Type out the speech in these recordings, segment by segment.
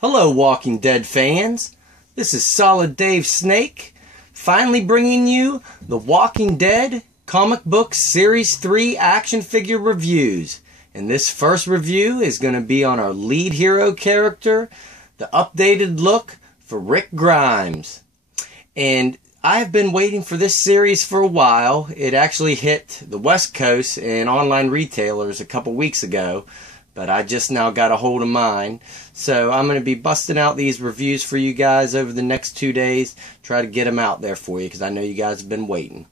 Hello, Walking Dead fans. This is Solid Dave Snake, finally bringing you the Walking Dead comic book Series 3 action figure reviews. And this first review is going to be on our lead hero character, the updated look for Rick Grimes. And I have been waiting for this series for a while. It actually hit the West Coast and online retailers a couple weeks ago, but I just now got a hold of mine. So I'm going to be busting out these reviews for you guys over the next 2 days. Try to get them out there for you because I know you guys have been waiting.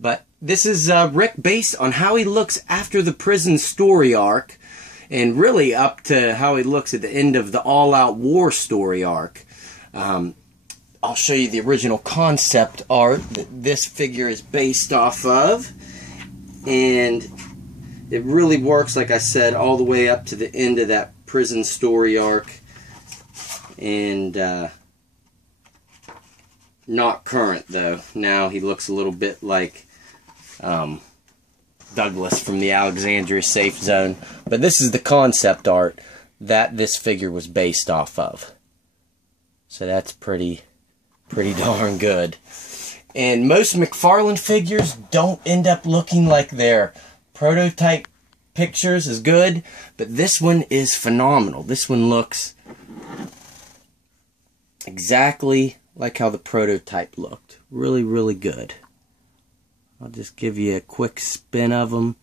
But this is Rick based on how he looks after the prison story arc, and really up to how he looks at the end of the all-out war story arc. I'll show you the original concept art that this figure is based off of. And it really works, like I said, all the way up to the end of that prison story arc. And not current, though. Now he looks a little bit like Douglas from the Alexandria Safe Zone. But this is the concept art that this figure was based off of. So that's pretty darn good. And most Mcfarlane figures don't end up looking like their prototype pictures is good, but this one is phenomenal. This one looks exactly like how the prototype looked. Really good. I'll just give you a quick spin of them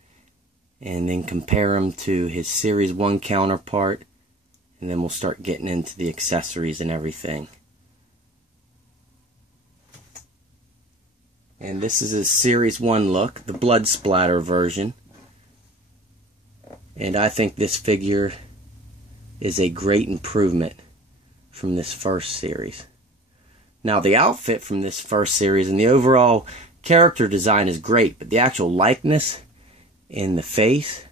and then compare them to his Series 1 counterpart, and then we'll start getting into the accessories and everything. And this is a Series 1 look, the blood splatter version. And I think this figure is a great improvement from this first series. Now, the outfit from this first series and the overall character design is great, but the actual likeness in the face,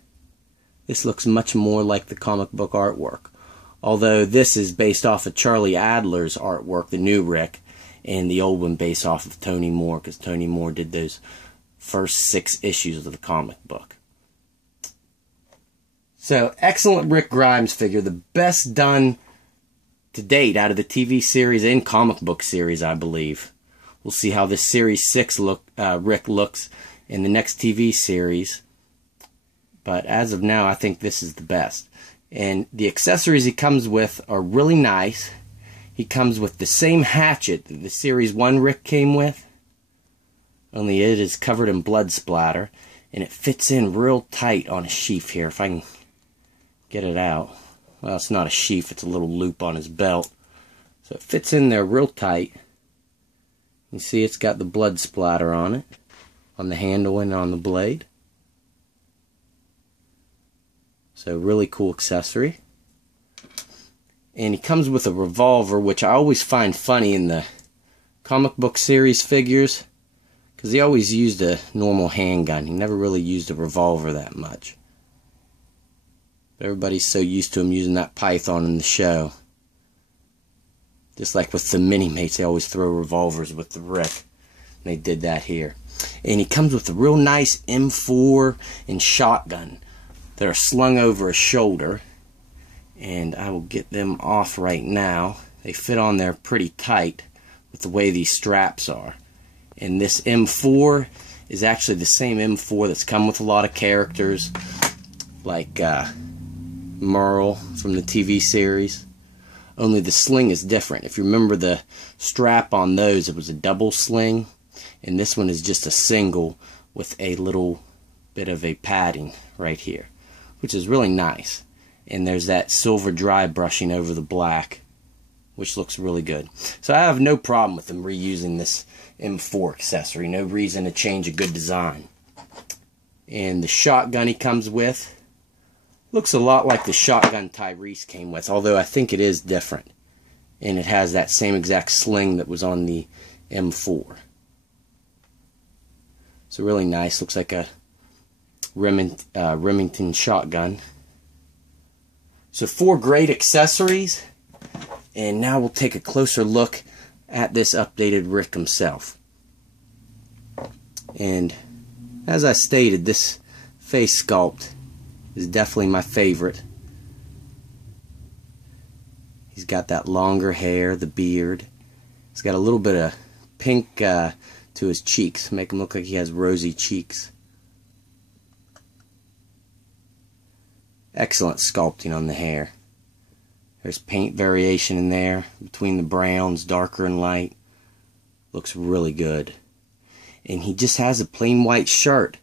this looks much more like the comic book artwork. Although this is based off of Charlie Adler's artwork, the new Rick, and the old one based off of Tony Moore, because Tony Moore did those first 6 issues of the comic book. So, excellent Rick Grimes figure, the best done to date out of the TV series and comic book series, I believe. We'll see how this Series 6 Rick looks in the next TV series. But as of now, I think this is the best. And the accessories he comes with are really nice. He comes with the same hatchet that the Series 1 Rick came with, only it is covered in blood splatter, and it fits in real tight on a sheath here, if I can get it out. Well, it's not a sheath, it's a little loop on his belt. So it fits in there real tight. You see it's got the blood splatter on it, on the handle and on the blade. So really cool accessory. And he comes with a revolver, which I always find funny in the comic book series figures, because he always used a normal handgun. He never really used a revolver that much. Everybody's so used to him using that Python in the show. Just like with the Mini-Mates, they always throw revolvers with the Rick. And they did that here. And he comes with a real nice M4 and shotgun that are slung over his shoulder. And I will get them off right now. They fit on there pretty tight with the way these straps are. And this M4 is actually the same M4 that's come with a lot of characters, like Merle from the TV series. Only the sling is different. If you remember the strap on those, it was a double sling. And this one is just a single with a little bit of a padding right here, which is really nice. And there's that silver dry brushing over the black, which looks really good. So I have no problem with them reusing this M4 accessory. No reason to change a good design. And the shotgun he comes with looks a lot like the shotgun Tyrese came with, although I think it is different. And it has that same exact sling that was on the M4. So really nice. Looks like a Remington shotgun. So 4 great accessories, and now we'll take a closer look at this updated Rick himself. And as I stated, this face sculpt is definitely my favorite. He's got that longer hair, the beard. He's got a little bit of pink to his cheeks, make him look like he has rosy cheeks. Excellent sculpting on the hair. There's paint variation in there between the browns, darker and light. Looks really good. And he just has a plain white shirt,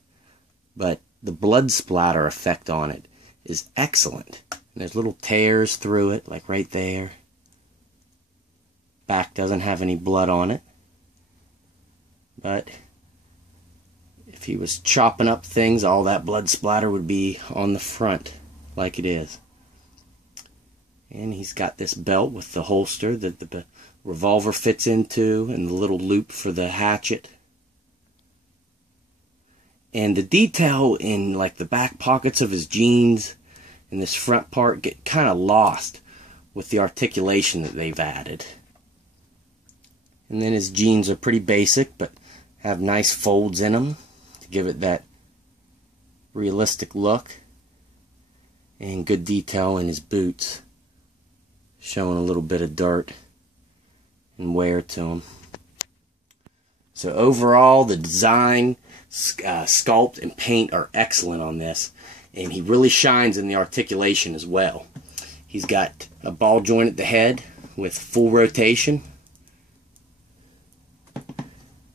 but the blood splatter effect on it is excellent. And there's little tears through it, like right there. Back doesn't have any blood on it. But if he was chopping up things, all that blood splatter would be on the front, like it is. And he's got this belt with the holster that the revolver fits into, and the little loop for the hatchet. And the detail in like the back pockets of his jeans and this front part get kind of lost with the articulation that they've added. And then his jeans are pretty basic, but have nice folds in them to give it that realistic look. And good detail in his boots, showing a little bit of dirt and wear to them. So overall, the design, sculpt, and paint are excellent on this, and he really shines in the articulation as well. He's got a ball joint at the head with full rotation.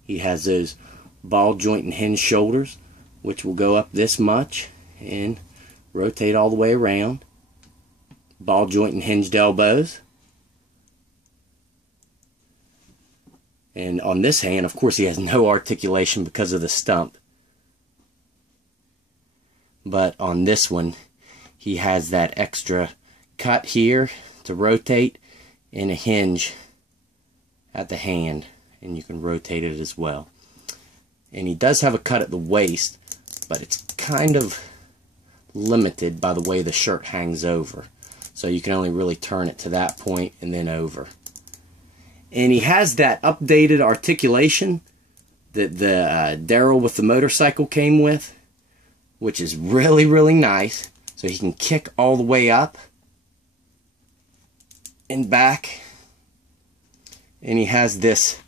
He has those ball joint and hinge shoulders, which will go up this much and rotate all the way around. Ball joint and hinged elbows. And on this hand, of course, he has no articulation because of the stump. But on this one, he has that extra cut here to rotate and a hinge at the hand. And you can rotate it as well. And he does have a cut at the waist, but it's kind of limited by the way the shirt hangs over. So you can only really turn it to that point and then over. And he has that updated articulation that the Daryl with the motorcycle came with, which is really, really nice. So he can kick all the way up and back. And he has this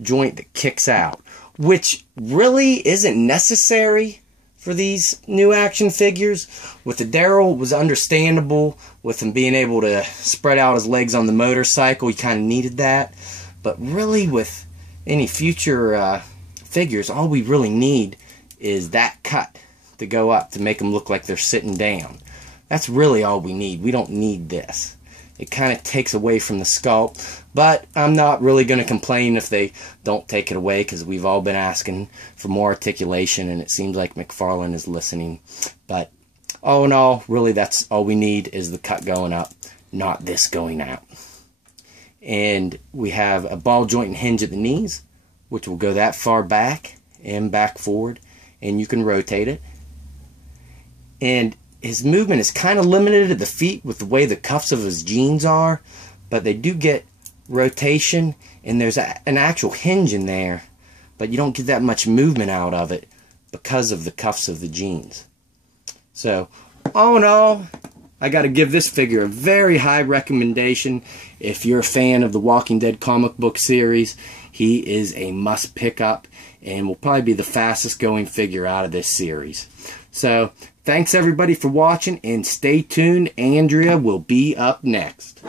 joint that kicks out, which really isn't necessary for these new action figures. With the Daryl, was understandable with him being able to spread out his legs on the motorcycle. He kind of needed that. But really, with any future figures, all we really need is that cut to go up to make them look like they're sitting down. That's really all we need. We don't need this. It kind of takes away from the sculpt, but I'm not really going to complain if they don't take it away, because we've all been asking for more articulation, and it seems like Mcfarlane is listening. But all in all, really that's all we need is the cut going up, not this going out. And we have a ball joint and hinge at the knees, which will go that far back and back forward, and you can rotate it. And his movement is kind of limited at the feet with the way the cuffs of his jeans are, but they do get rotation, and there's an actual hinge in there, but you don't get that much movement out of it because of the cuffs of the jeans. So all in all, I got to give this figure a very high recommendation. If you're a fan of the Walking Dead comic book series, he is a must pick up and will probably be the fastest going figure out of this series. So thanks everybody for watching, and stay tuned. Andrea will be up next.